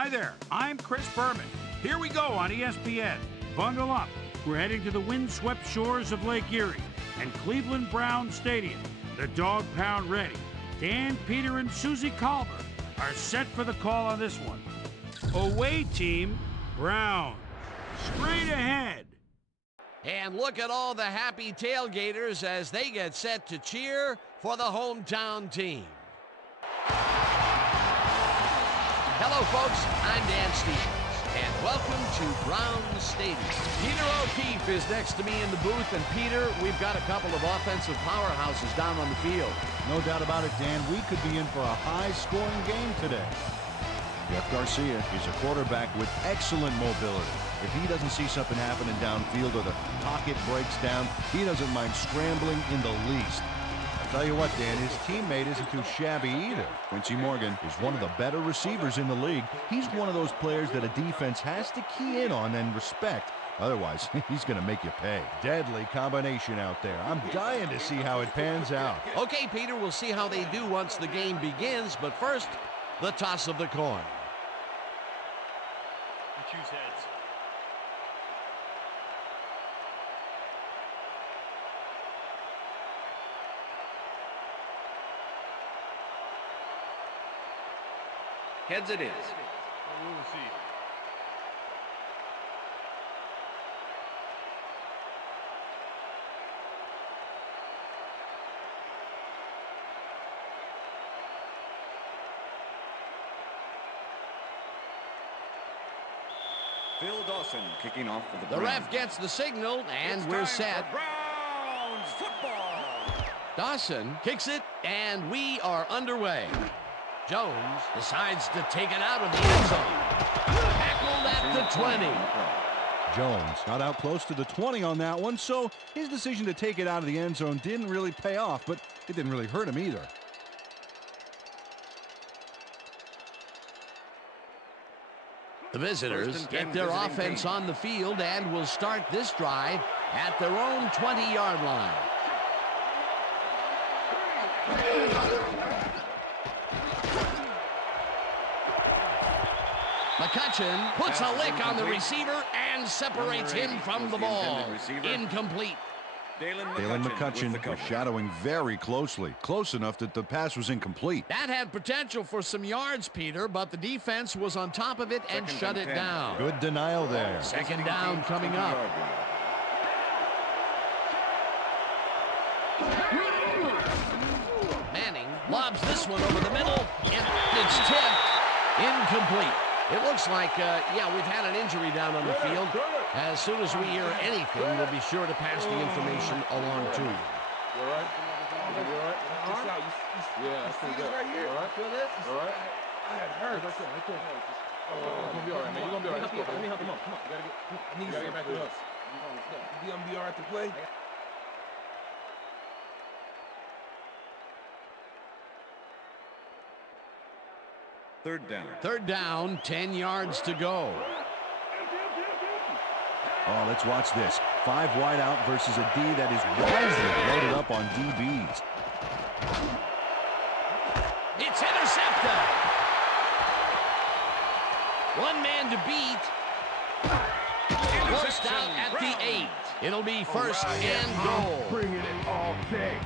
Hi there, I'm Chris Berman. Here we go on ESPN. Bundle up. We're heading to the windswept shores of Lake Erie and Cleveland Brown Stadium. The Dog Pound ready. Dan, Peter, and Susie Colbert are set for the call on this one. Away team, Browns. Straight ahead. And look at all the happy tailgaters as they get set to cheer for the hometown team. Hello, folks. I'm Dan Stevens, and welcome to Brown Stadium. Peter O'Keefe is next to me in the booth, and Peter, we've got a couple of offensive powerhouses down on the field. No doubt about it, Dan. We could be in for a high-scoring game today. Jeff Garcia is a quarterback with excellent mobility. If he doesn't see something happening downfield or the pocket breaks down, he doesn't mind scrambling in the least. I'll tell you what, Dan, his teammate isn't too shabby either. Quincy Morgan is one of the better receivers in the league. He's one of those players that a defense has to key in on and respect. Otherwise, he's going to make you pay. Deadly combination out there. I'm dying to see how it pans out. Okay, Peter, we'll see how they do once the game begins, but first, the toss of the coin. Choose heads. Heads it is. We will see. Phil Dawson kicking off for the The Browns. ref gets the signal, and we're set. Browns football. Dawson kicks it, and we are underway. Jones decides to take it out of the end zone. Tackled at the 20. Jones got out close to the 20 on that one, so his decision to take it out of the end zone didn't really pay off, but it didn't really hurt him either. The visitors get their offense on the field and will start this drive at their own 20-yard line. McCutcheon puts a lick on the receiver and separates him from the ball. Incomplete. Dalen McCutcheon was shadowing very closely, close enough that the pass was incomplete. That had potential for some yards, Peter, but the defense was on top of it and shut it down. Good denial there. Second down coming up. Manning lobs this one over the middle, and it's tipped. Incomplete. It looks like, yeah, we've had an injury down on the field. As soon as we hear anything, we'll be sure to pass the information along to you. You all right? You all right? Yeah, that's pretty good. Right here. All right? Feel this? All right? It hurts. Right there. You're going to be all right, man. You're going to be all right. Let me help you. Come on. You got to get back to us. You going to be all right to play? Third down. Third down, 10 yards to go. Oh, let's watch this. 5 wide out versus a D that is wisely loaded up on DBs. It's intercepted. One man to beat. Forced out at the 8. It'll be first and goal. Bringing it all day.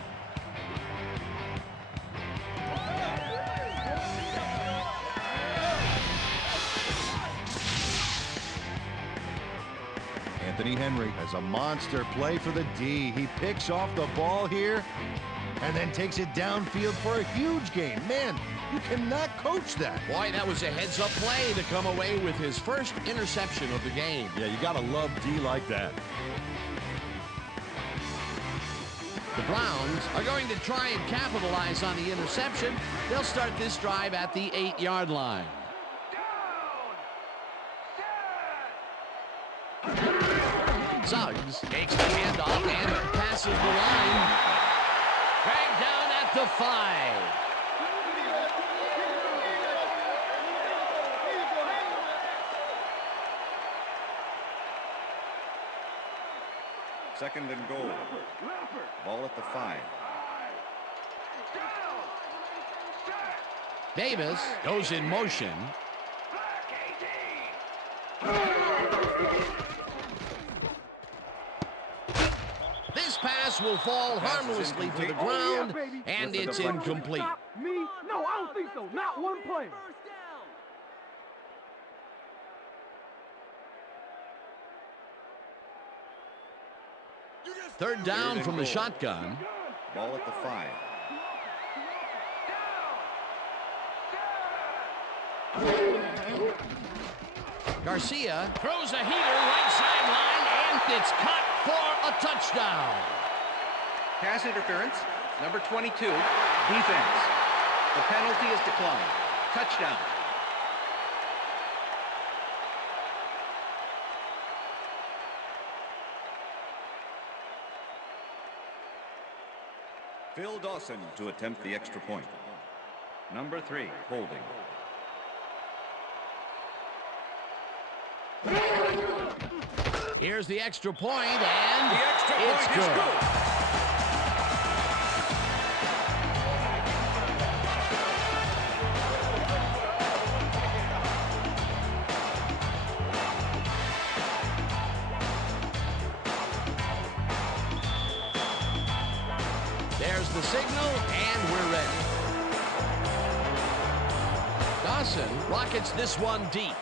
Anthony Henry has a monster play for the D. He picks off the ball here and then takes it downfield for a huge gain. Man, you cannot coach that. Boy, that was a heads-up play to come away with his first interception of the game. Yeah, you got to love D like that. The Browns are going to try and capitalize on the interception. They'll start this drive at the 8-yard line. Suggs takes the handoff and passes the line. Dragged down at the 5. Second and goal. Ball at the 5. Davis goes in motion. This pass will fall harmlessly to the ground, and it's incomplete. Me? No, I don't think so. Not one play. Third down from the shotgun. Ball at the 5. Garcia throws a heater right sideline, and it's caught for a touchdown. Pass interference, number 22, defense. The penalty is declined. Touchdown. Phil Dawson to attempt the extra point. Number 3, holding. Here's the extra point, and The extra it's point is good. There's the signal, and we're ready. Dawson rockets this one deep.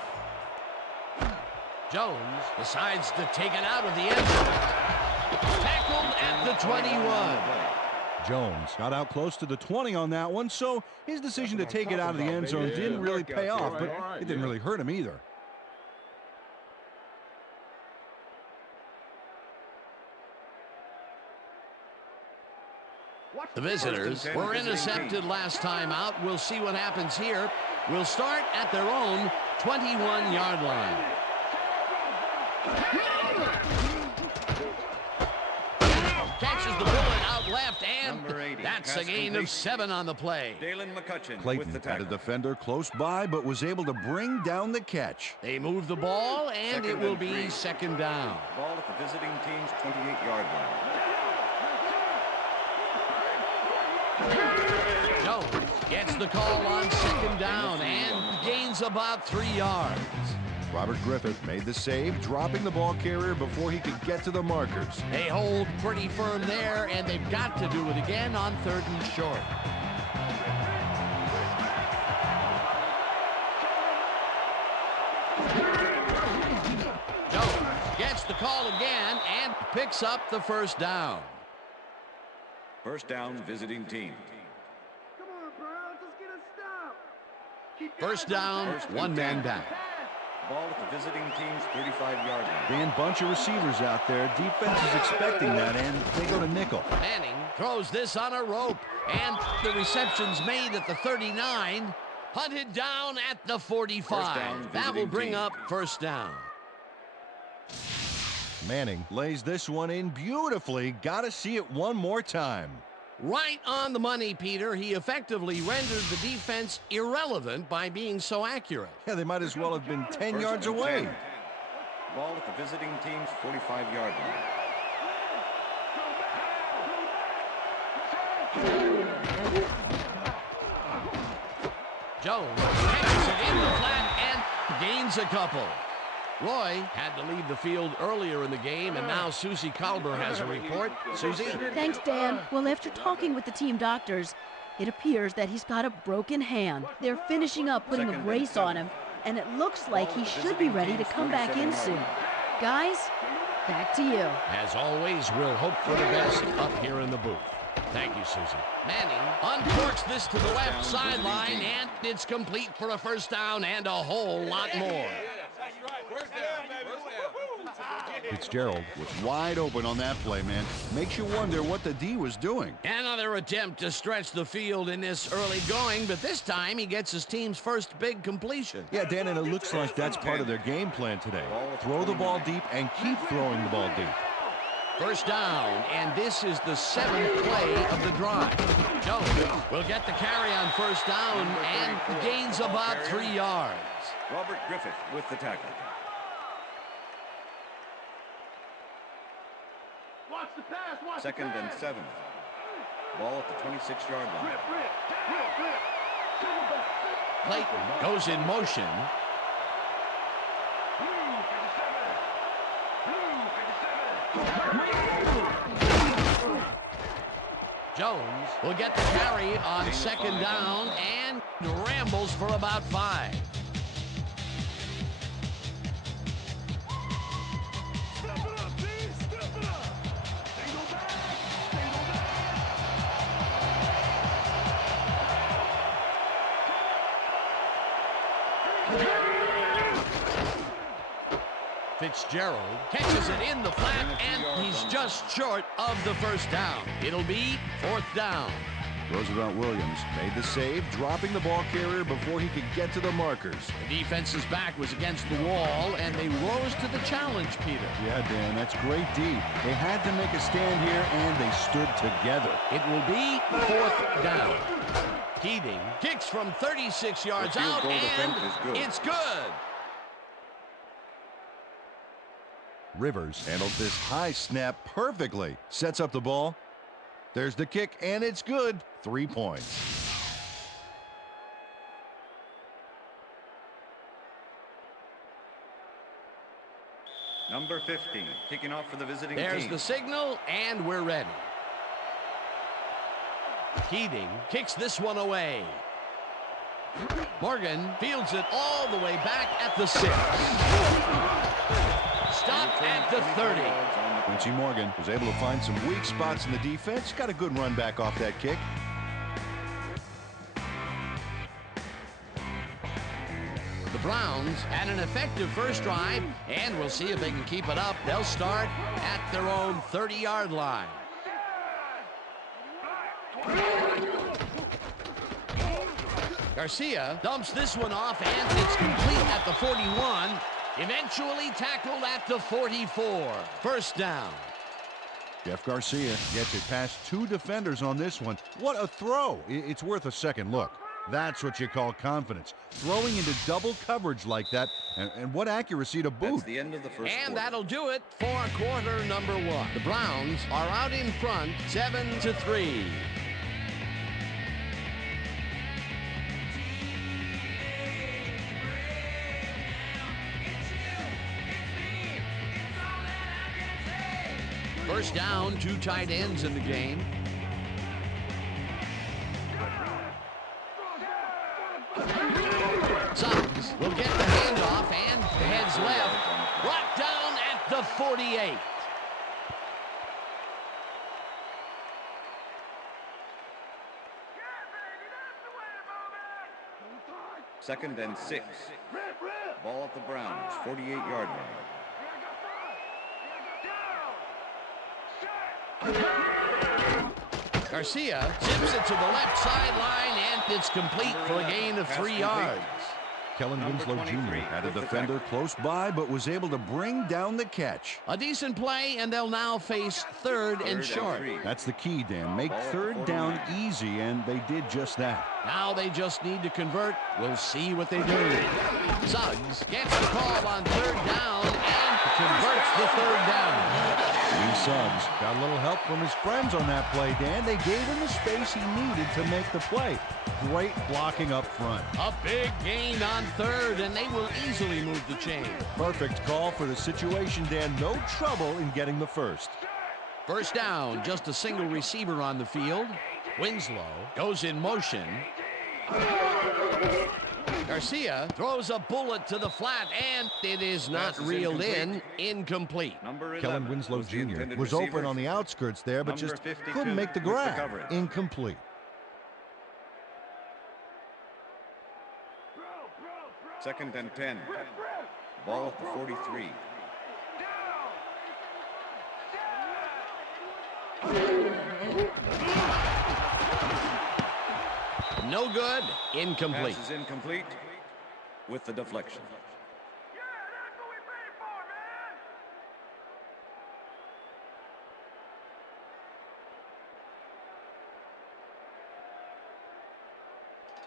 Jones decides to take it out of the end zone. Tackled at the 21. Jones got out close to the 20 on that one, so his decision to take it out of the end zone didn't really pay off, but it didn't really hurt him either. The visitors were intercepted last time out. We'll see what happens here. We'll start at their own 21-yard line. Catches the bullet out left, and Number 80, that's a pass gain complete. of 7 on the play. Dalen McCutcheon with Clayton the had a tackle. defender close by, but was able to bring down the catch. They move the ball, and it Second will and be 3. second down. Ball at the visiting team's 28-yard line. Jones gets the call on second down and gains about 3 yards. Robert Griffith made the save, dropping the ball carrier before he could get to the markers. They hold pretty firm there, and they've got to do it again on 3rd and short. Jones gets the call again and picks up the first down. First down, visiting team. Come on, Browns. Let's get a stop. Keep First down, one man down. Ball at the visiting team's 35-yard line. Dan, bunch of receivers out there. Defense is expecting that, and they go to nickel. Manning throws this on a rope, and the reception's made at the 39, hunted down at the 45. down, That will visiting bring team. up first down. Manning lays this one in beautifully. Got to see it one more time. Right on the money, Peter. He effectively rendered the defense irrelevant by being so accurate. Yeah, they might as well have been 10 First yards and away. 10. Ball at the visiting team's 45-yard line. Jones catches it in the flat and gains a couple. Roy had to leave the field earlier in the game, and now Susie Kalber has a report. Susie? Thanks, Dan. Well, after talking with the team doctors, it appears that he's got a broken hand. They're finishing up putting a Second and brace 7. on him, and it looks like he should be ready to come back in soon. Guys, back to you. As always, we'll hope for the best up here in the booth. Thank you, Susie. Manning uncorks this to the left down, sideline, visiting team. and it's complete for a first down and a whole lot more. Fitzgerald was wide open on that play, man. Makes you wonder what the D was doing. Another attempt to stretch the field in this early going, but this time he gets his team's first big completion. Yeah, Dan, and it looks like that's part of their game plan today. Throw the ball deep and keep throwing the ball deep. First down, and this is the 7th play of the drive. Jones will get the carry on first down and gains about 3 yards. Robert Griffith with the tackle. Watch the pass. Watch Second the and pass. 7. Ball at the 26-yard line. Clayton goes in motion. Jones will get the carry on second down and rambles for about 5. Fitzgerald catches it in the flat, and he's just short of the first down. It'll be 4th down. Roosevelt Williams made the save, dropping the ball carrier before he could get to the markers. The defense's back was against the wall, and they rose to the challenge, Peter. Yeah, Dan, that's great D. They had to make a stand here, and they stood together. It will be 4th down. Keating kicks from 36 yards out, and it's good. Rivers handled this high snap perfectly. Sets up the ball. There's the kick, and it's good. 3 points. Number 15, kicking off for the visiting There's team. the signal, and we're ready. Keating kicks this one away. Morgan fields it all the way back at the 6. Stopped at the 30. Quincy Morgan was able to find some weak spots in the defense. Got a good run back off that kick. The Browns had an effective first drive, and we'll see if they can keep it up. They'll start at their own 30-yard line. Garcia dumps this one off, and it's complete at the 41. Eventually tackled at the 44. First down. Jeff Garcia gets it past 2 defenders on this one. What a throw. It's worth a second look. That's what you call confidence. Throwing into double coverage like that, and what accuracy to boot. That's the end of the first And quarter. that'll do it for quarter number 1. The Browns are out in front, 7-3. First down, 2 tight ends in the game. Suggs will get the handoff and heads left. Brought down at the 48. Second and 6. Ball at the Browns, 48-yard line. Garcia zips it to the left sideline, and it's complete for a gain of 3 yards. Kellen Winslow Jr. had a defender close by, but was able to bring down the catch. A decent play, and they'll now face third and short. That's the key, Dan. Make third down easy, and they did just that. Now they just need to convert. We'll see what they do. Suggs gets the call on third down and converts the third down. Lee Suggs got a little help from his friends on that play, Dan. They gave him the space he needed to make the play. Great blocking up front. A big gain on third, and they will easily move the chain. Perfect call for the situation, Dan. No trouble in getting the first. First down, just a single receiver on the field. Winslow goes in motion. Garcia throws a bullet to the flat, and it is not reeled in. Incomplete. Number 11 Kellen Winslow was the Jr. intended was receiver. open on the outskirts there, but Number just 52 couldn't make the with the grab. coverage. Incomplete. Second and 10. Ball at the 43. No good. Incomplete. Pass is incomplete with the deflection.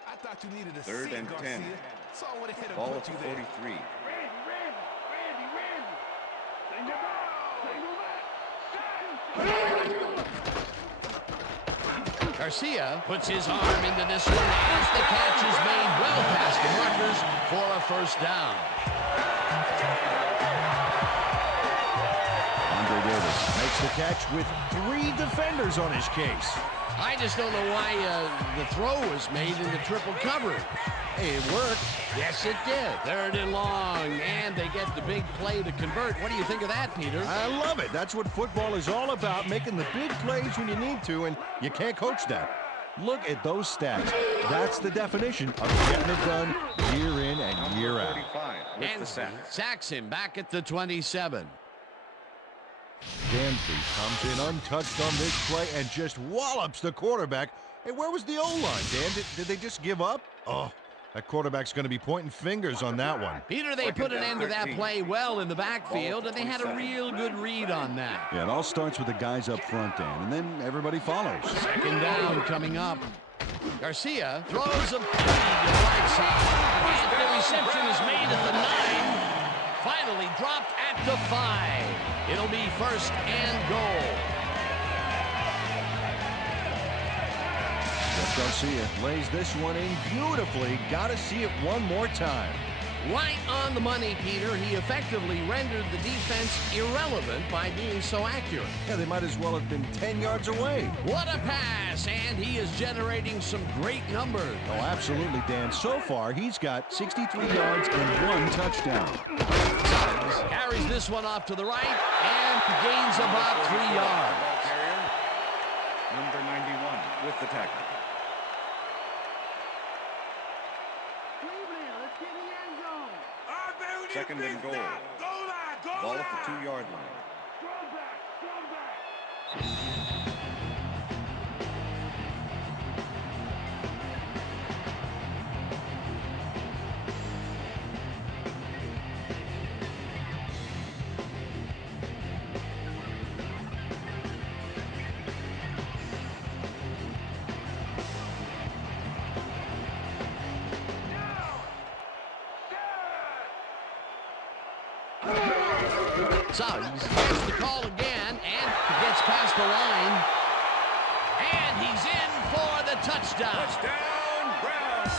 I thought you needed a Third seat, and Garcia. 10. So I went ahead and Ball put at the you there. 43. Garcia puts his arm into this one as the catch is made well past the markers for a first down. Andre Davis Makes the catch with 3 defenders on his case. I just don't know why the throw was made into triple coverage. Hey, it worked. Yes, it did. Third and long, and they get the big play to convert. What do you think of that, Peter? I love it. That's what football is all about, making the big plays when you need to, and you can't coach that. Look at those stats. That's the definition of getting it done year in and year out. 45 with the sack. Sacks him back at the 27. Dansby comes in untouched on this play and just wallops the quarterback. Hey, where was the O-line, Dan? Did they just give up? Oh, that quarterback's going to be pointing fingers on that one. Peter, they put an end to that play well in the backfield, and they had a real good read on that. Yeah, it all starts with the guys up front, Dan, and then everybody follows. Second down coming up. Garcia throws a to the right side, and the reception is made at the 9. Finally dropped at the 5. It'll be first and goal. Jeff Garcia lays this one in beautifully. Got to see it one more time. Right on the money, Peter. He effectively rendered the defense irrelevant by being so accurate. Yeah, they might as well have been 10 yards away. What a pass, and he is generating some great numbers. Oh, absolutely, Dan. So far, he's got 63 yards and 1 touchdown. Suggs carries this one off to the right and gains about 3 yards. Ball carrier, number 91 with the tackle. Second and goal. Ball at the 2-yard line. Suggs gets the call again and gets past the line. And he's in for the touchdown. Touchdown, Brown.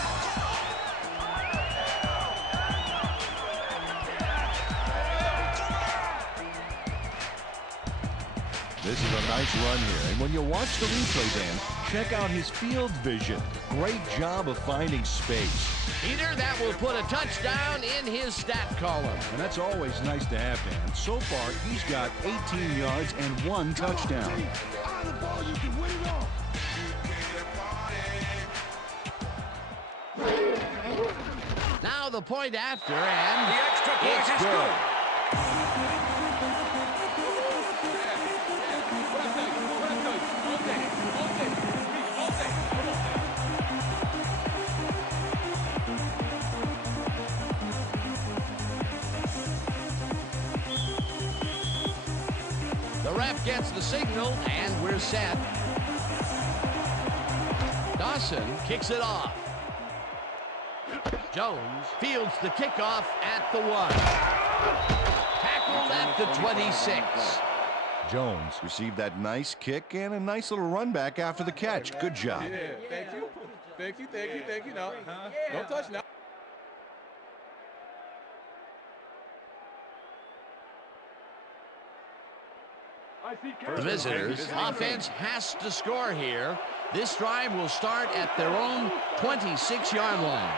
This is a nice run here. And when you watch the replay, Dan, check out his field vision. Great job of finding space. Peter, that will put a touchdown in his stat column. And that's always nice to have, Dan. So far, he's got 18 yards and 1 touchdown. Now the point after, and The extra point it's is good. good. The ref gets the signal, and we're set. Dawson kicks it off. Jones fields the kickoff at the 1. Tackled at the 26. Jones received that nice kick and a nice little run back after the catch. Good job. Yeah, thank you. Thank you, thank you, thank you. No, don't touch now. The visitors' offense has to score here. This drive will start at their own 26-yard line.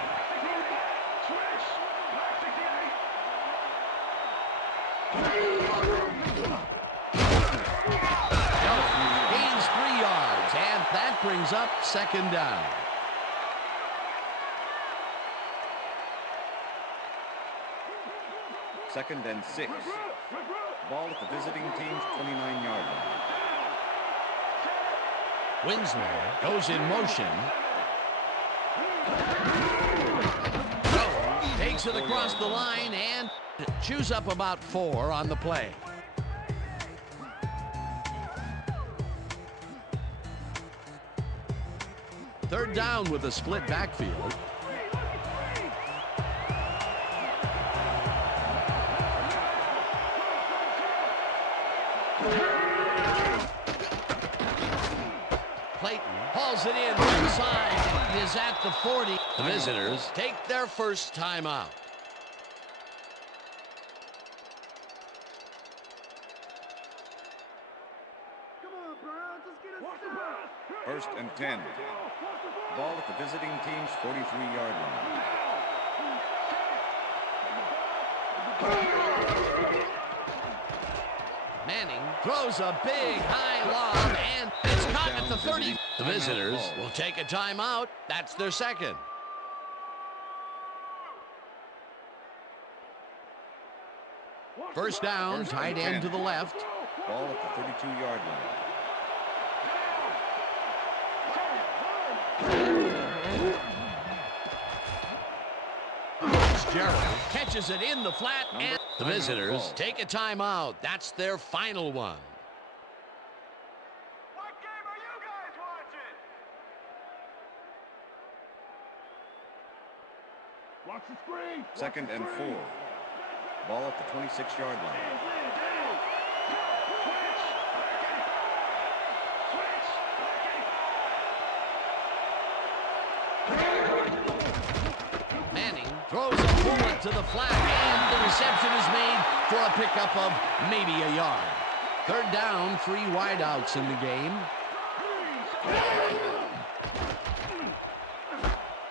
Gains 3 yards, and that brings up second down. Second and 6. Ball at the visiting team's 29-yard line. Winslow goes in motion. Jones takes it across the line and chews up about 4 on the play. Third down with a split backfield. Clayton hauls it in inside. It is at the 40. The visitors take their first timeout. First and 10. Ball at the visiting team's 43-yard line. Manning throws a big high lob, and it's caught at the 30. The visitors will take a timeout. That's their second. First down, tight end to the left. Ball at the 32-yard line. Fitzgerald catches it in the flat, and the visitors take a timeout. That's their final one. What game are you guys watching? Watch the screen. Second and 4. Ball at the 26-yard line. Manning throws a bullet to the flat, and the reception is made for a pickup of maybe a yard. Third down, 3 wideouts in the game.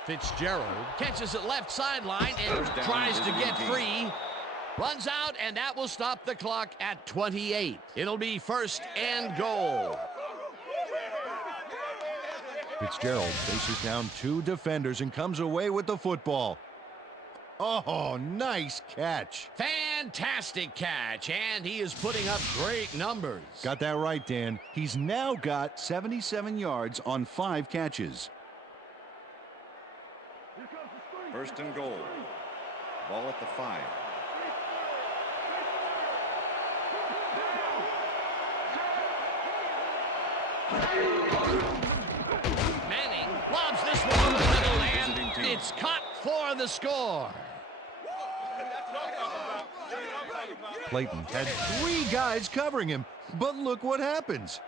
Fitzgerald catches it left sideline and tries to get free. Runs out, and that will stop the clock at 28. It'll be first and goal. Fitzgerald faces down 2 defenders and comes away with the football. Oh, nice catch. Fantastic catch, and he is putting up great numbers. Got that right, Dan. He's now got 77 yards on 5 catches. First and goal. Ball at the 5. Manning lobs this one over the middle, and it's caught for the score. Clayton had 3 guys covering him, but look what happens.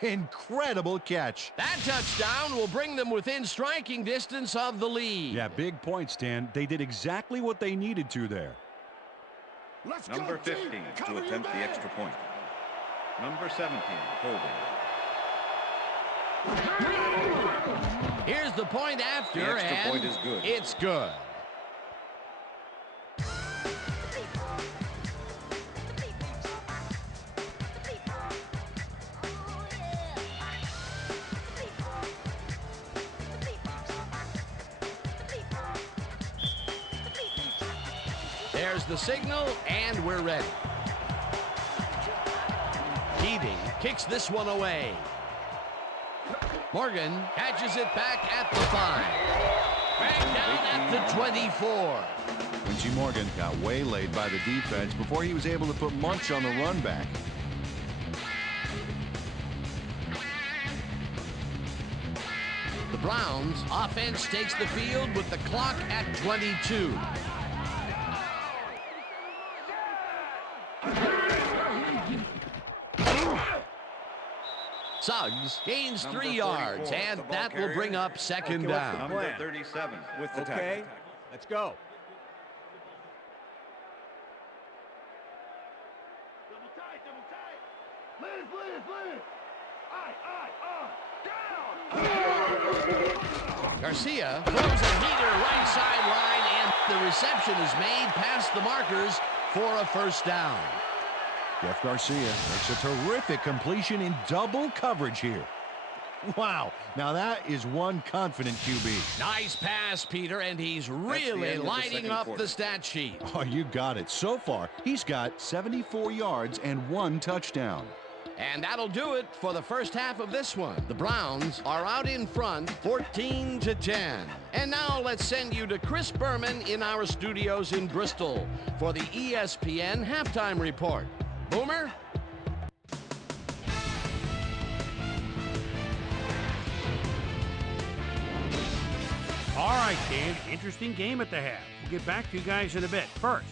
Incredible catch. That touchdown will bring them within striking distance of the lead. Yeah, big points, Dan. They did exactly what they needed to there. Number 15 to attempt the extra point. Number 17, holding. Here's the point after, The extra and point is good. It's good. There's the signal, and we're ready. Keating kicks this one away. Morgan catches it back at the 5. Back down at the 24. Quincy Morgan got waylaid by the defense before he was able to put Munch on the run back. The Browns offense takes the field with the clock at 22. Suggs gains 3 yards, and that will bring up second down. Number 37 with the tackle. Okay, let's go. Garcia throws a heater right sideline, and the reception is made past the markers for a first down. Jeff Garcia makes a terrific completion in double coverage here. Wow, now that is one confident QB. Nice pass, Peter, and he's really lighting up the stat sheet. Oh, you got it. So far, he's got 74 yards and 1 touchdown. And that'll do it for the first half of this one. The Browns are out in front, 14-10. And now let's send you to Chris Berman in our studios in Bristol for the ESPN Halftime Report. Boomer? All right, Dan, interesting game at the half. We'll get back to you guys in a bit. First,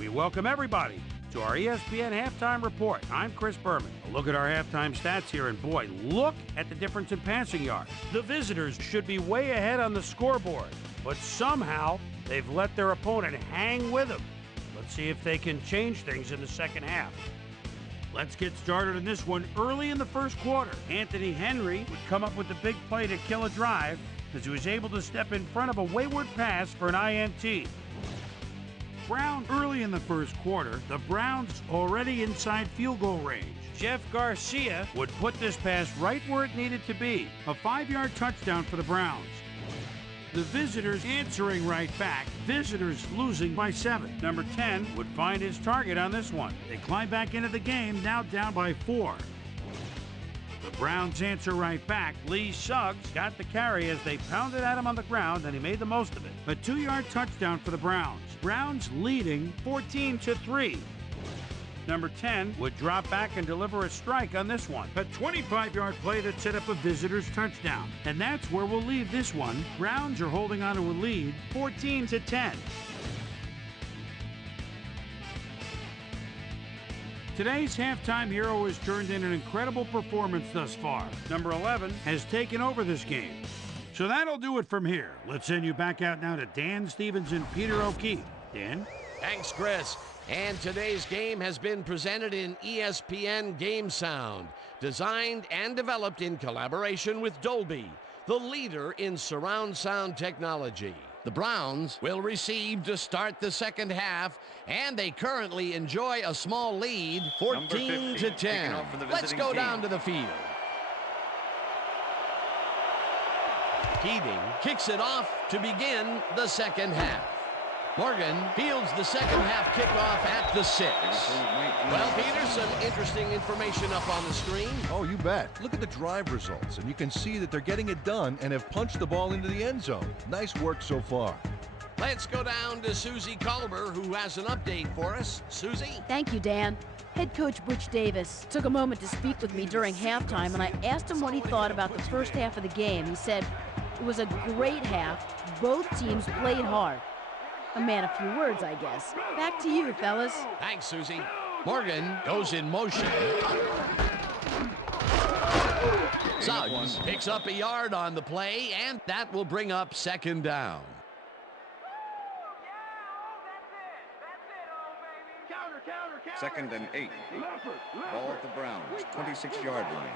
we welcome everybody to our ESPN Halftime Report. I'm Chris Berman. A look at our halftime stats here, and boy, look at the difference in passing yards. The visitors should be way ahead on the scoreboard, but somehow they've let their opponent hang with them. Let's see if they can change things in the second half. Let's get started on this one early in the first quarter. Anthony Henry would come up with the big play to kill a drive as he was able to step in front of a wayward pass for an INT. Brown early in the first quarter, the Browns already inside field goal range. Jeff Garcia would put this pass right where it needed to be, a 5-yard touchdown for the Browns. The visitors answering right back, visitors losing by 7. Number 10 would find his target on this one. They climb back into the game, now down by 4. The Browns answer right back. Lee Suggs got the carry as they pounded at him on the ground, and he made the most of it. A 2-yard touchdown for the Browns. Browns leading 14-3. Number 10 would drop back and deliver a strike on this one. A 25-yard play that set up a visitor's touchdown. And that's where we'll leave this one. Browns are holding on to a lead, 14-10. Today's halftime hero has turned in an incredible performance thus far. Number 11 has taken over this game. So that'll do it from here. Let's send you back out now to Dan Stevens and Peter O'Keefe. Dan? Thanks, Chris. And today's game has been presented in ESPN Game Sound, designed and developed in collaboration with Dolby, the leader in surround sound technology. The Browns will receive to start the second half, and they currently enjoy a small lead, 14-10. Let's go down to the field. Keating kicks it off to begin the second half. Morgan fields the second half kickoff at the 6. Well, Peter, some interesting information up on the screen. Oh, you bet. Look at the drive results, and you can see that they're getting it done and have punched the ball into the end zone. Nice work so far. Let's go down to Susie Culber, who has an update for us. Susie? Thank you, Dan. Head coach Butch Davis took a moment to speak with me during halftime, and I asked him what he thought about the first half of the game. He said, "It was a great half. Both teams played hard." A man of few words, I guess. Back to you, fellas. Thanks, Susie. Morgan goes in motion. Suggs picks up a yard on the play, and that will bring up second down. Second and 8. Ball at the Browns, 26-yard line.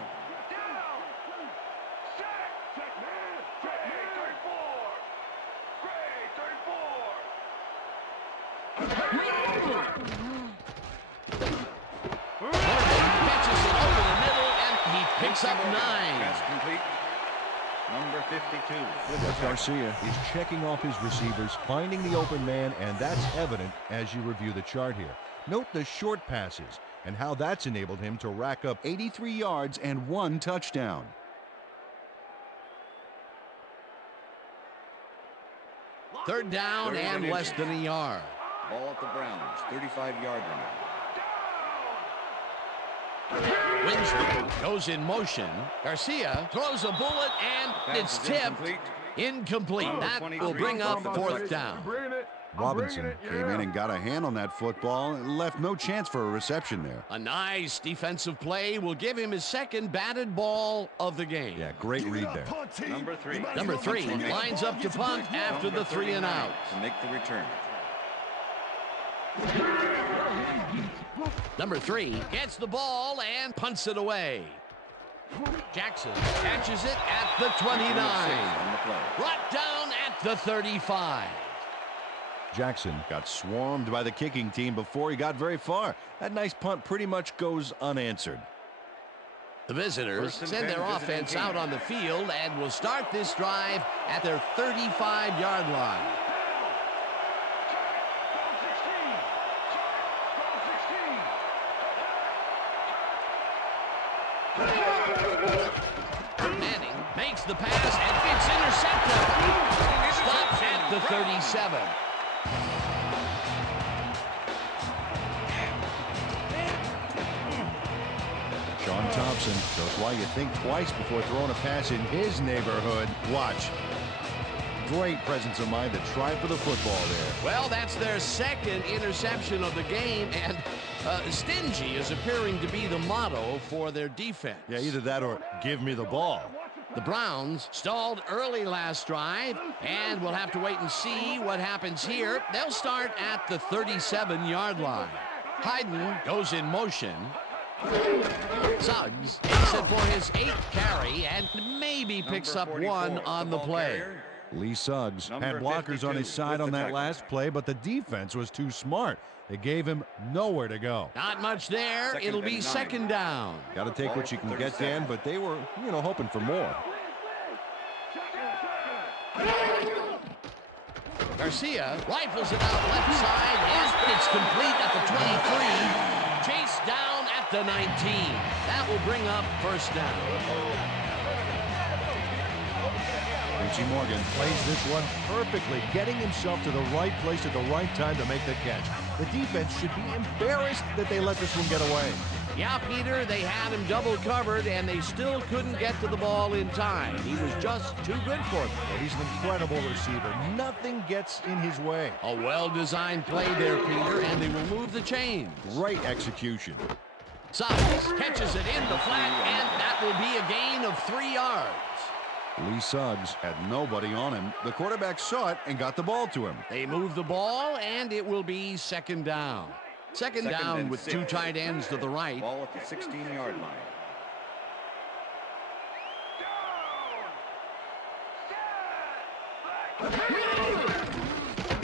Catches it over the middle, and he picks up 9. Pass complete. Number 52. Jeff Garcia is checking off his receivers, finding the open man, and that's evident as you review the chart here. Note the short passes and how that's enabled him to rack up 83 yards and 1 touchdown. Third down and less than a yard. Ball at the Browns, 35-yard line. Winslow goes in motion. Garcia throws a bullet, and it's tipped. Incomplete. That will bring up fourth down. Robinson came in and got a hand on that football and left no chance for a reception there. A nice defensive play will give him his second batted ball of the game. Yeah, great read there. Number three lines up to punt after the 3 and out. To make the return. Number 3 gets the ball and punts it away. Jackson catches it at the 29. Brought down at the 35. Jackson got swarmed by the kicking team before he got very far. That nice punt pretty much goes unanswered. The visitors send their offense out on the field and will start this drive at their 35-yard line. Manning makes the pass, and it's intercepted. Stops at the 37. Sean Thompson shows why you think twice before throwing a pass in his neighborhood. Watch. Great presence of mind to try for the football there. Well, that's their second interception of the game, and stingy is appearing to be the motto for their defense. Yeah, either that or give me the ball. The Browns stalled early last drive, and we'll have to wait and see what happens here. They'll start at the 37-yard line. Hayden goes in motion. Suggs takes it for his 8th carry and maybe picks up 1 on the play. Lee Suggs had Number blockers on 52 his side with on the that tackle. last play, but the defense was too smart. They gave him nowhere to go. Not much there. Second It'll and be 9. 2nd down. Got to take what you can get, Dan, but they were, hoping for more. Garcia rifles it out left side, and it's complete at the 23. Chased down at the 19. That will bring up 1st down. Richie Morgan plays this one perfectly, getting himself to the right place at the right time to make the catch. The defense should be embarrassed that they let this one get away. Yeah, Peter, they had him double covered, and they still couldn't get to the ball in time. He was just too good for them. Well, he's an incredible receiver. Nothing gets in his way. A well-designed play there, Peter, and they will move the chains. Great execution. Suggs catches it in the flat, and that will be a gain of 3 yards. Lee Suggs had nobody on him. The quarterback saw it and got the ball to him. They move the ball, and it will be 2nd down. Second down and with 6. 2 tight ends to the right. Ball at the 16-yard line.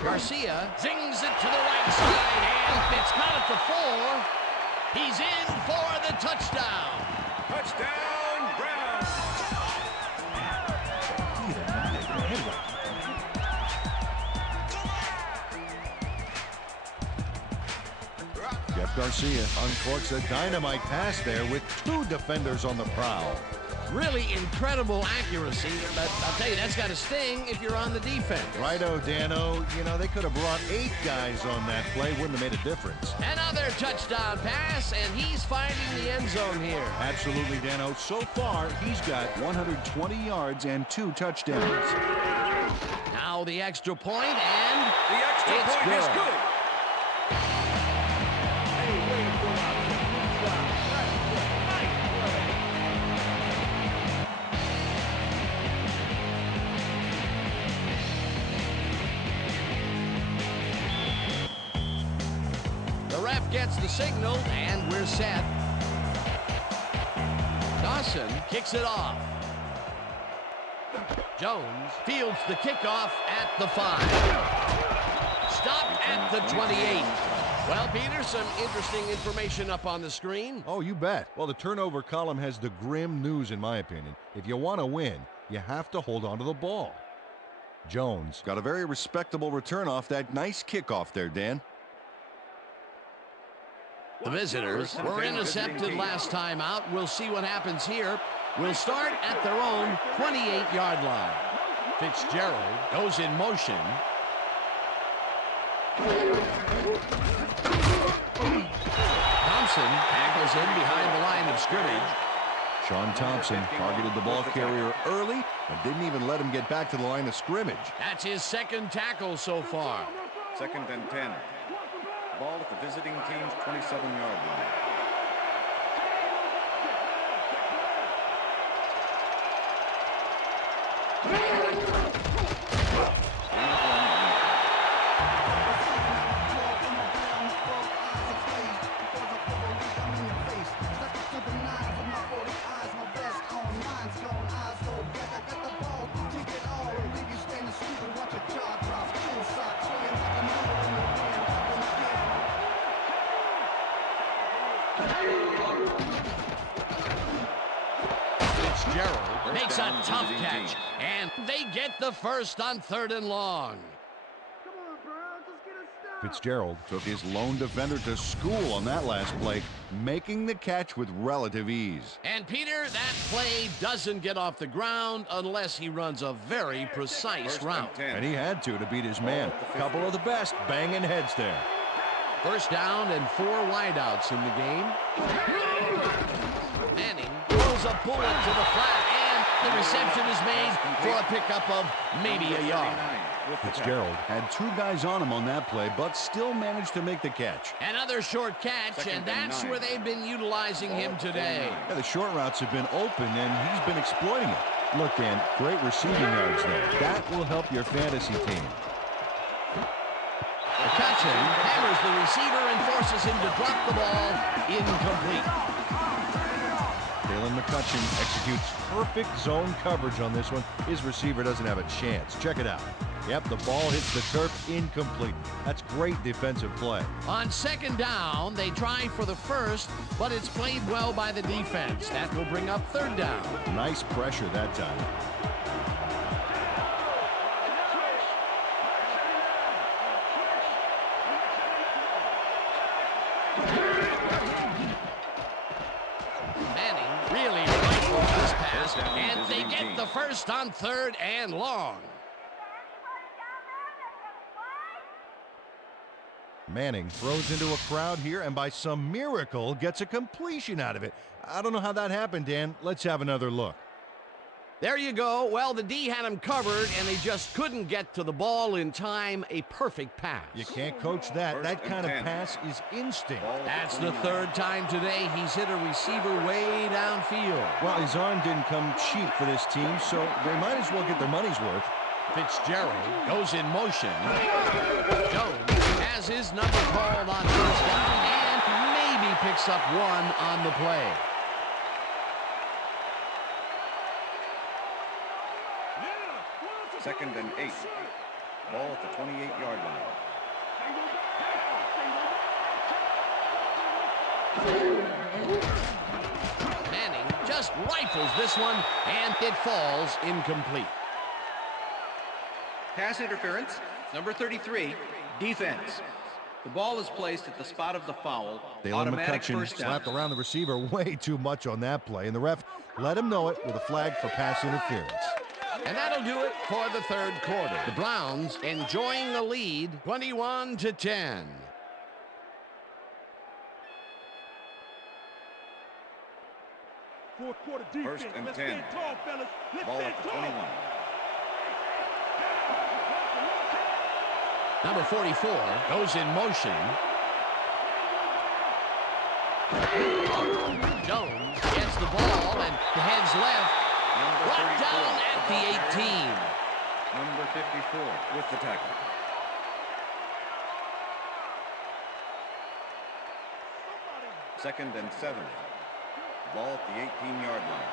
Garcia zings it to the right side, and it's not at the 4. He's in for the touchdown. Touchdown, Browns! Jeff Garcia uncorks a dynamite pass there with 2 defenders on the prowl. Really incredible accuracy, but I'll tell you, that's got to sting if you're on the defense. Righto, Dano. They could have brought 8 guys on that play. Wouldn't have made a difference. Another touchdown pass, and he's finding the end zone here. Absolutely, Dano. So far, he's got 120 yards and 2 touchdowns. Now the extra point, and The extra it's point is good. The ref gets the signal, and we're set. Dawson kicks it off. Jones fields the kickoff at the 5. Stopped at the 28. Well, Peter, some interesting information up on the screen. Oh, you bet. Well, the turnover column has the grim news, in my opinion. If you want to win, you have to hold on to the ball. Jones got a very respectable return off that nice kickoff there, Dan. The visitors were intercepted last time out. We'll see what happens here. We'll start at their own 28-yard line. Fitzgerald goes in motion. Thompson tackles in behind the line of scrimmage. Sean Thompson targeted the ball carrier early and didn't even let him get back to the line of scrimmage. That's his 2nd tackle so far. 2nd and 10. Ball at the visiting team's 27-yard line. Fitzgerald makes a tough catch, and they get the first on 3rd and long. Fitzgerald took his lone defender to school on that last play, making the catch with relative ease. And Peter, that play doesn't get off the ground unless he runs a very precise route. And he had to beat his man. Couple of the best banging heads there. 1st down and 4 wideouts in the game. Manning throws a bullet to the flat, and the reception is made for a pickup of maybe a yard. Fitzgerald had 2 guys on him on that play, but still managed to make the catch. Another short catch, and that's where they've been utilizing him today. Yeah, the short routes have been open, and he's been exploiting it. Look, Dan, great receiving yards there. That will help your fantasy team. McCutcheon hammers the receiver and forces him to drop the ball incomplete. Jalen McCutcheon executes perfect zone coverage on this one. His receiver doesn't have a chance. Check it out. Yep, the ball hits the turf, incomplete. That's great defensive play. On second down, they try for the first, but it's played well by the defense. That will bring up third down. Nice pressure that time. Manning really rifles this pass, and they get the first on third and long. Manning throws into a crowd here and by some miracle gets a completion out of it. I don't know how that happened, Dan. Let's have another look. There you go. Well, the D had him covered, and they just couldn't get to the ball in time. A perfect pass. You can't coach that. That kind of pass is instinct. That's the third time today he's hit a receiver way downfield. Well, his arm didn't come cheap for this team, so they might as well get their money's worth. Fitzgerald goes in motion. Jones has his number called on first down and maybe picks up one on the play. Second and 8. Ball at the 28-yard line. Manning just rifles this one, and it falls incomplete. Pass interference, number 33, defense. The ball is placed at the spot of the foul. Jalen Automatic McCutcheon first down. slapped around the receiver way too much on that play, and the ref let him know it with a flag for pass interference. And that'll do it for the third quarter. The Browns enjoying the lead, 21-10. Fourth quarter defense. First and Let's 10. stand tall, fellas. Let's Ball stand at the tall. 21. Number 44 goes in motion. Jones gets the ball and heads left. Number Brought 34. down at the 18. Number 54 with the tackle. Second and 7. Ball at the 18-yard line.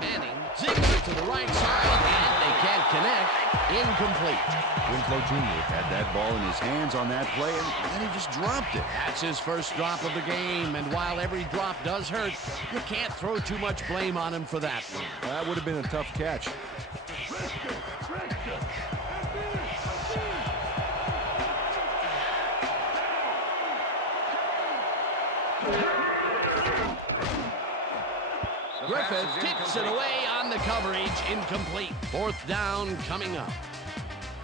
Manning zigs it to the right side, and they can't connect. Incomplete. Winslow Jr. had that ball in his hands on that play, and then he just dropped it. That's his first drop of the game, and while every drop does hurt, you can't throw too much blame on him for that one. That would have been a tough catch. Griffith kicks it away on the coverage. Incomplete. Fourth down coming up.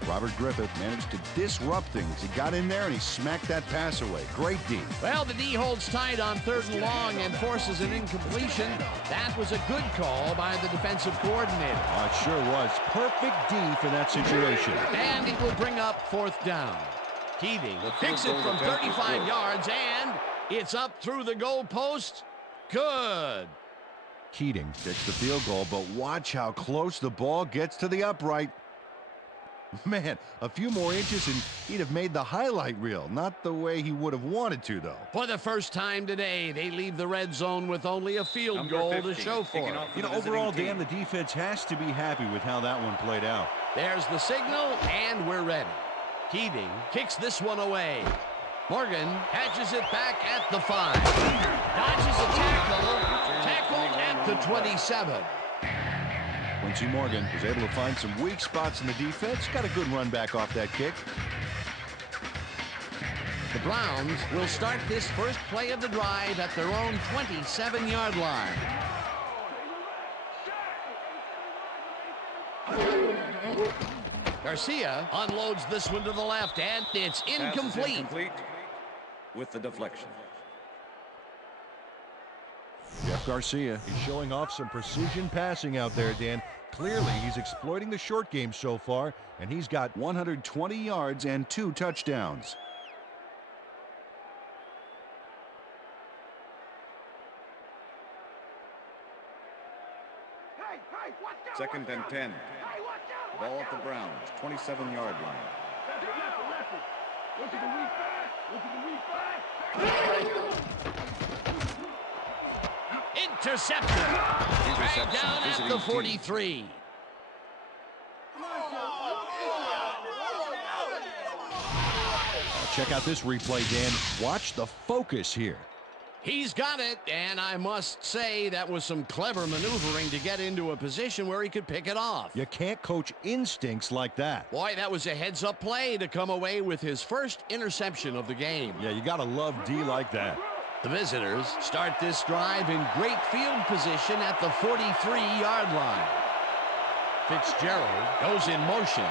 Robert Griffith managed to disrupt things. He got in there and he smacked that pass away. Great D. Well, the D holds tight on third and long and forces an incompletion. That was a good call by the defensive coordinator. Oh, it sure was. Perfect D for that situation. And it will bring up fourth down. Keating kicks it from 35 yards, and it's up through the goal post. Good. Keating takes the field goal, but watch how close the ball gets to the upright. Man, a few more inches and he'd have made the highlight reel. Not the way he would have wanted to, though. For the first time today, they leave the red zone with only a field goal to show for it. You know, overall, Dan, the defense has to be happy with how that one played out. There's the signal, and we're ready. Keating kicks this one away. Morgan catches it back at the 5. Dodges a tackle. Tackled at the 27. Quincy Morgan was able to find some weak spots in the defense. Got a good run back off that kick. The Browns will start this first play of the drive at their own 27-yard line. Garcia unloads this one to the left, and it's incomplete. Pass is incomplete with the deflection. Jeff Garcia is showing off some precision passing out there, Dan. Clearly, he's exploiting the short game so far, and he's got 120 yards and 2 touchdowns. Hey, watch out! Second and 10. Hey, watch out! Ball at the Browns, 27-yard line. Look at the weak back. Look at the weak back. Intercepted. Dragged down at the visiting 43. Check out this replay, Dan. Watch the focus here. He's got it, and I must say that was some clever maneuvering to get into a position where he could pick it off. You can't coach instincts like that. Boy, that was a heads-up play to come away with his first interception of the game. Yeah, you got to love D like that. The visitors start this drive in great field position at the 43-yard line. Fitzgerald goes in motion.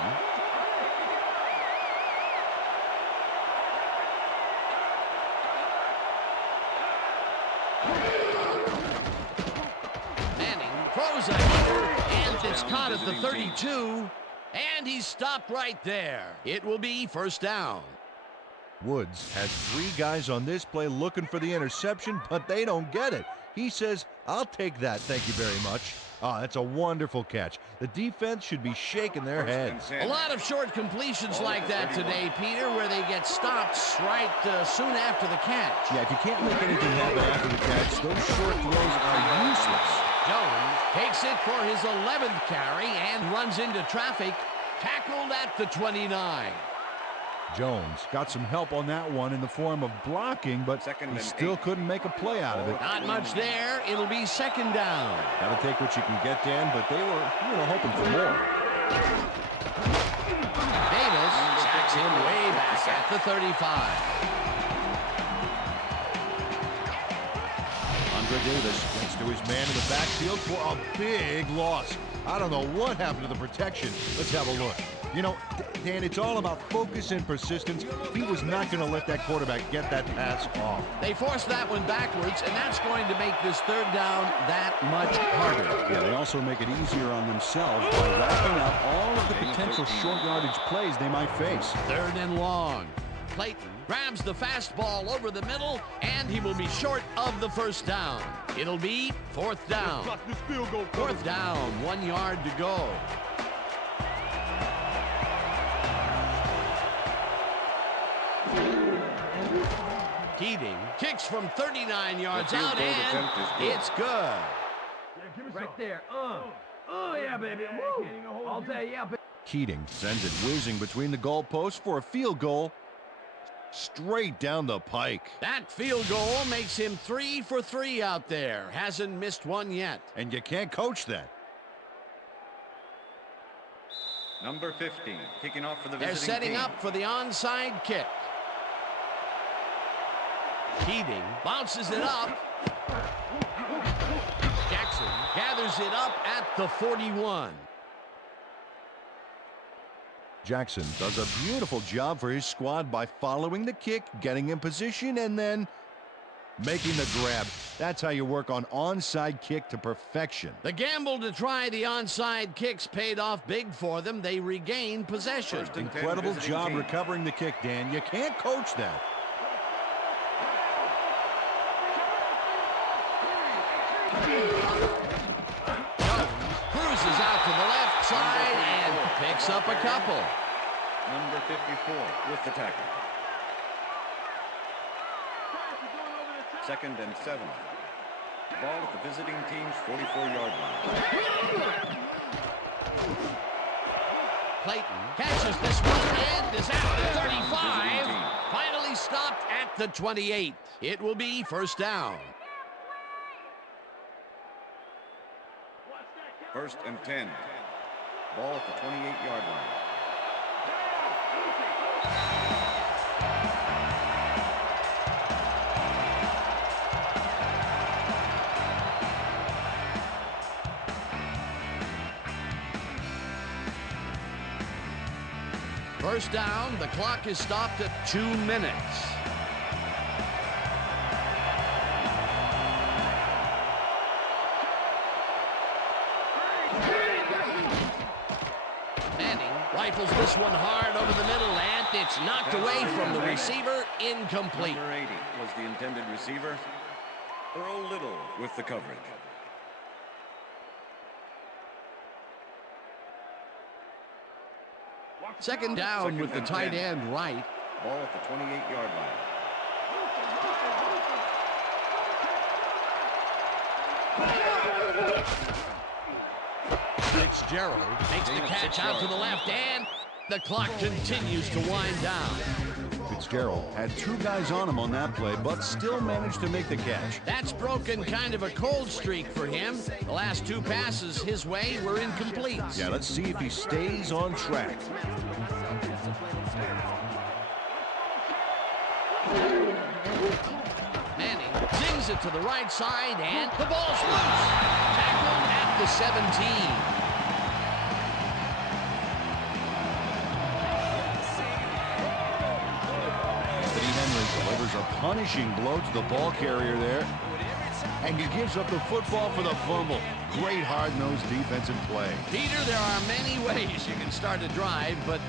Throws a header, and it's caught at the 32, and he's stopped right there. It will be first down. Woods has 3 guys on this play looking for the interception, but they don't get it. He says, I'll take that, thank you very much. Ah, that's a wonderful catch. The defense should be shaking their heads. A lot of short completions like that today, Peter, where they get stopped right soon after the catch. Yeah, if you can't make anything happen after the catch, those short throws are useless. Jones takes it for his 11th carry and runs into traffic, tackled at the 29. Jones got some help on that one in the form of blocking, but he still couldn't make a play out of it. Not much there. It'll be second down. Got to take what you can get, Dan, but they were, hoping for more. Davis sacks him way back at the 35. Andre Davis gets to his man in the backfield for a big loss. I don't know what happened to the protection. Let's have a look. Dan, it's all about focus and persistence. He was not going to let that quarterback get that pass off. They forced that one backwards, and that's going to make this third down that much harder. Yeah, they also make it easier on themselves by wrapping up all of the potential short yardage plays they might face. Third and long. Clayton grabs the fastball over the middle, and he will be short of the first down. It'll be fourth down. Fourth down, 1 yard to go. Keating kicks from 39 yards out, and it's good. Right there. Yeah, baby. Woo. All day, yeah, baby. Keating sends it whizzing between the goalposts for a field goal straight down the pike. That field goal makes him 3 for 3 out there. Hasn't missed one yet. And you can't coach that. Number 15, kicking off for the They're visiting setting team. up for the onside kick. Keating bounces it up. Jackson gathers it up at the 41. Jackson does a beautiful job for his squad by following the kick, getting in position, and then making the grab. That's how you work on onside kick to perfection. The gamble to try the onside kicks paid off big for them. They regain possession. Incredible job recovering the kick, Dan. You can't coach that. Cruises out to the left side and picks up a couple. Number 54 with the tackle. Second and 7. Ball at the visiting team's 44-yard line. Clayton catches this one and is at the 35. Finally stopped at the 28. It will be first down. First and 10. Ball at the 28-yard line. First down, the clock is stopped at 2 minutes. Manning rifles this one hard over the middle, and it's knocked away from the receiver, incomplete. Number 80 was the intended receiver. Earl Little with the coverage. Second down with the tight end right. Ball at the 28-yard line. Fitzgerald makes the catch out to the left, and the clock continues to wind down. Fitzgerald had 2 guys on him on that play, but still managed to make the catch. That's broken kind of a cold streak for him. The last 2 passes his way were incomplete. Yeah, let's see if he stays on track. Manning zings it to the right side, and the ball's loose. Tackled at the 17. Delivers a punishing blow to the ball carrier there. And he gives up the football for the fumble. Great hard-nosed defensive play. Peter, there are many ways you can start a drive, but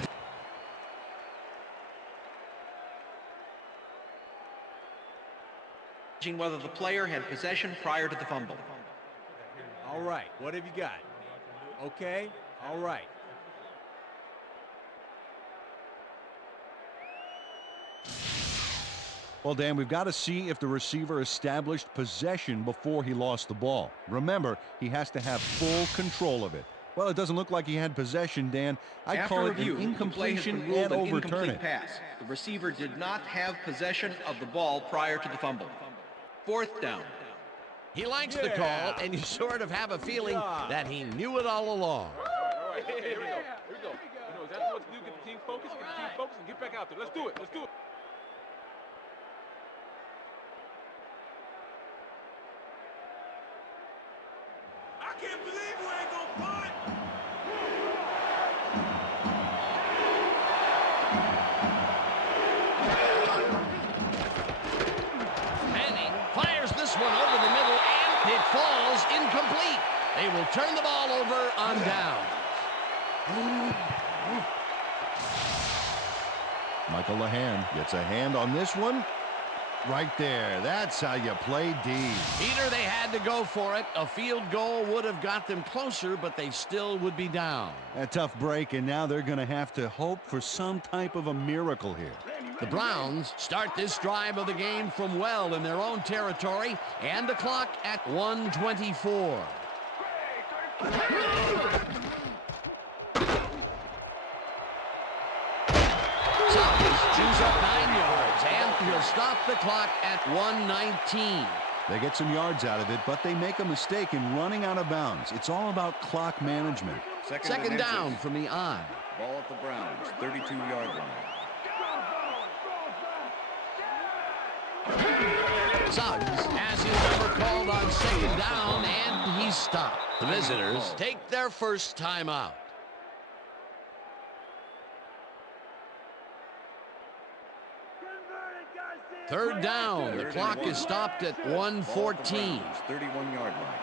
Whether the player had possession prior to the fumble. All right, what have you got? Okay, all right. Well, Dan, we've got to see if the receiver established possession before he lost the ball. Remember, he has to have full control of it. Well, it doesn't look like he had possession, Dan. I call it an incompletion and overturn it. Pass. The receiver did not have possession of the ball prior to the fumble. 4th down. He likes the call, and you sort of have a feeling that he knew it all along. All right, here we go. Here we go. You know exactly what to do. Get the team focused, and get back out there. Let's do it. Let's do it. I can't believe we ain't gonna punt. Manning fires this one over the middle, and it falls incomplete. They will turn the ball over on down. Michael Lahan gets a hand on this one. Right there. That's how you play D. Peter, they had to go for it. A field goal would have got them closer, but they still would be down. A tough break, and now they're going to have to hope for some type of a miracle here. The Browns start this drive of the game from well in their own territory, and the clock at 1:24. Chews up 9 yards, and he'll stop the clock at 1:19. They get some yards out of it, but they make a mistake in running out of bounds. It's all about clock management. Second down from the I. Ball at the Browns, 32-yard line. Suggs has his number called on 2nd down, and he's stopped. The visitors take their first timeout. Third down. The clock is stopped at 1:14. 31-yard line.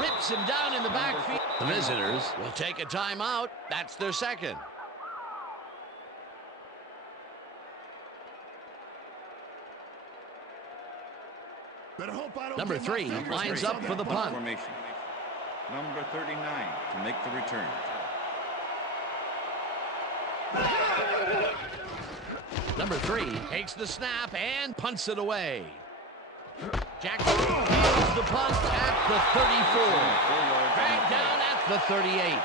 Rips him down in the backfield. The visitors will take a timeout. That's their second. Number 3 lines up for the punt. Formation. Number 39 to make the return. Number 3 takes the snap and punts it away. Jackson fields the punt at the 34. Dragged down at the 38.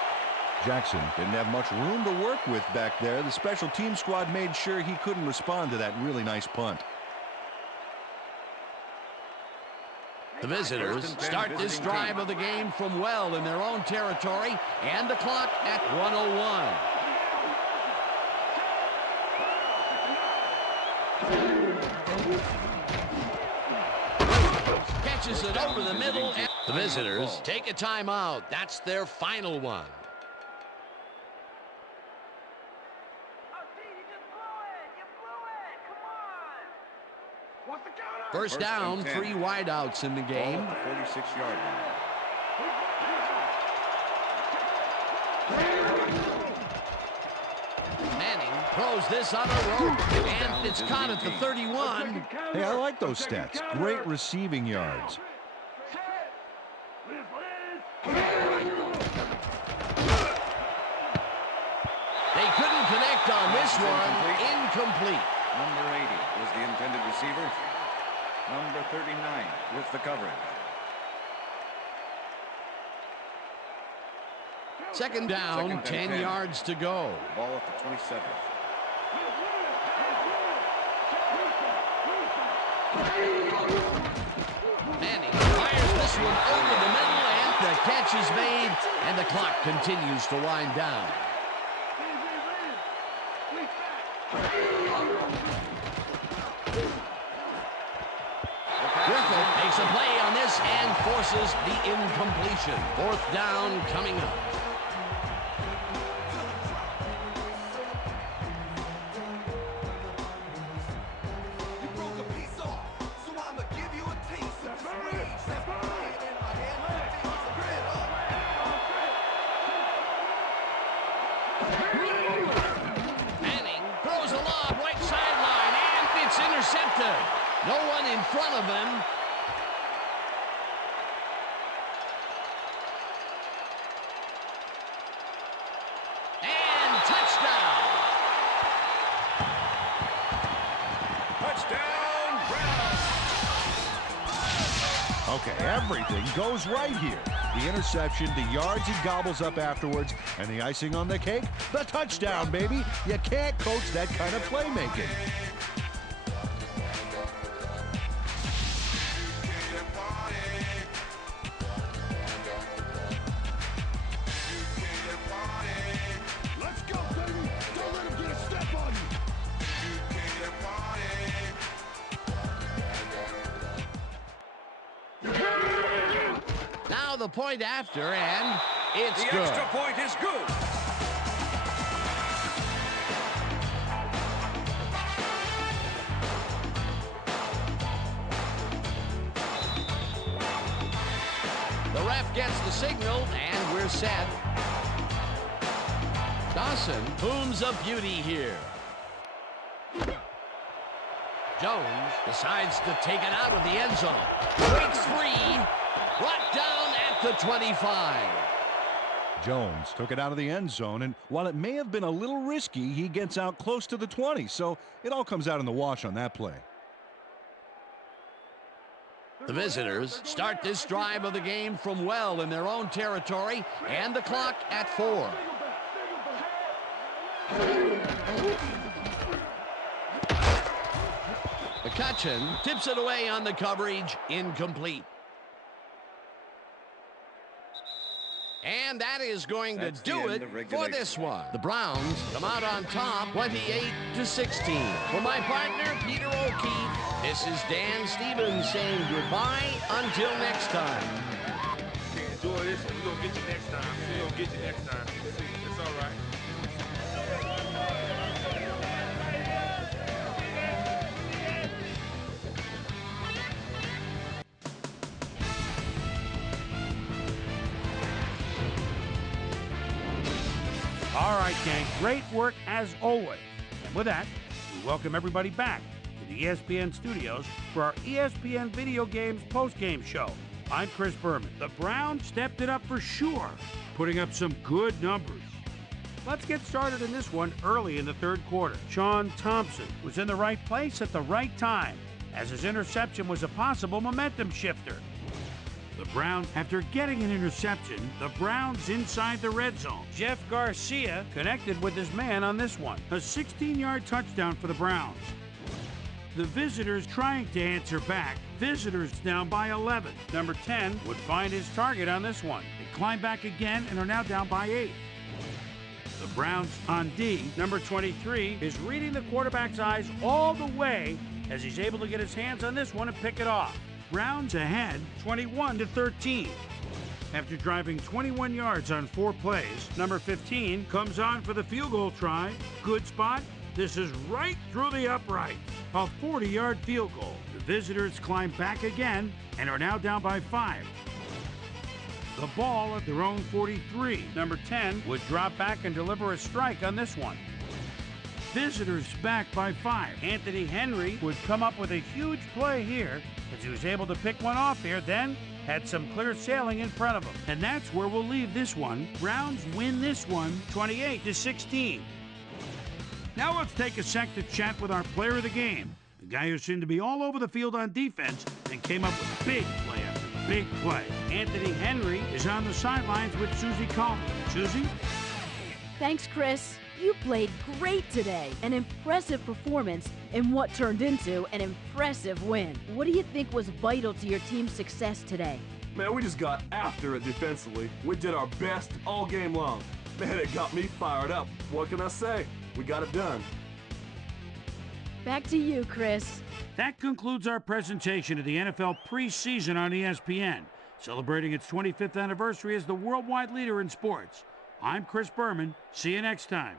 Jackson didn't have much room to work with back there. The special team squad made sure he couldn't respond to that really nice punt. The visitors start this drive of the game from well in their own territory, and the clock at 1:01. Catches it over the middle, and the visitors take a timeout. That's their final one. First down, 3 wideouts in the game. 46-yard line. Manning throws this on a rope, and it's caught at the 31. Hey, I like those stats. Great receiving yards. this one incomplete. Number 80 was the intended receiver. Number 39 with the coverage. Second down, 10 yards to go. Ball at the 27. Manning fires this one over the middle, and the catch is made, and the clock continues to wind down. Griffith makes a play on this and forces the incompletion. Fourth down coming up. Manning throws a lob right sideline, and it's intercepted. No one in front of him. And touchdown. Touchdown, Browns! Okay, everything goes right here. The interception, the yards he gobbles up afterwards, and the icing on the cake, the touchdown, baby. You can't coach that kind of playmaking. Let's go, baby! Don't let him get a step on you! Now the point after, and it's The good. extra point is good. The ref gets the signal, and we're set. Dawson booms a beauty here. Jones decides to take it out of the end zone. Breaks free. Brought down at the 25. Jones took it out of the end zone, and while it may have been a little risky, he gets out close to the 20, so it all comes out in the wash on that play. The visitors start this drive of the game from well in their own territory, and the clock at 4. McCutcheon tips it away on the coverage, incomplete. And that is going to do it for this one. The Browns come out on top, 28-16. For my partner, Peter O'Keefe, this is Dan Stevens saying goodbye until next time. Enjoy this, and we're going to get you next time. We're going to get you next time. It's all right. All right, gang, great work as always. And with that, we welcome everybody back to the ESPN studios for our ESPN Video Games postgame show. I'm Chris Berman. The Browns stepped it up for sure, putting up some good numbers. Let's get started in this one early in the third quarter. Sean Thompson was in the right place at the right time, as his interception was a possible momentum shifter. The Browns, after getting an interception, the Browns inside the red zone. Jeff Garcia connected with his man on this one. A 16-yard touchdown for the Browns. The visitors trying to answer back. Visitors down by 11. Number 10 would find his target on this one. They climb back again and are now down by 8. The Browns on D. Number 23 is reading the quarterback's eyes all the way as he's able to get his hands on this one and pick it off. Browns ahead, 21-13. After driving 21 yards on 4 plays, number 15 comes on for the field goal try. Good spot. This is right through the upright. A 40-yard field goal. The visitors climb back again and are now down by 5. The ball at their own 43. Number 10 would drop back and deliver a strike on this one. Visitors back by 5. Anthony Henry would come up with a huge play here as he was able to pick one off here, then had some clear sailing in front of him. And that's where we'll leave this one. Browns win this one 28-16. Now let's take a sec to chat with our player of the game, the guy who seemed to be all over the field on defense and came up with big play after big play. Anthony Henry is on the sidelines with Susie Coleman. Susie? Thanks, Chris. You played great today. An impressive performance in what turned into an impressive win. What do you think was vital to your team's success today? Man, we just got after it defensively. We did our best all game long. Man, it got me fired up. What can I say? We got it done. Back to you, Chris. That concludes our presentation of the NFL preseason on ESPN, celebrating its 25th anniversary as the worldwide leader in sports. I'm Chris Berman. See you next time.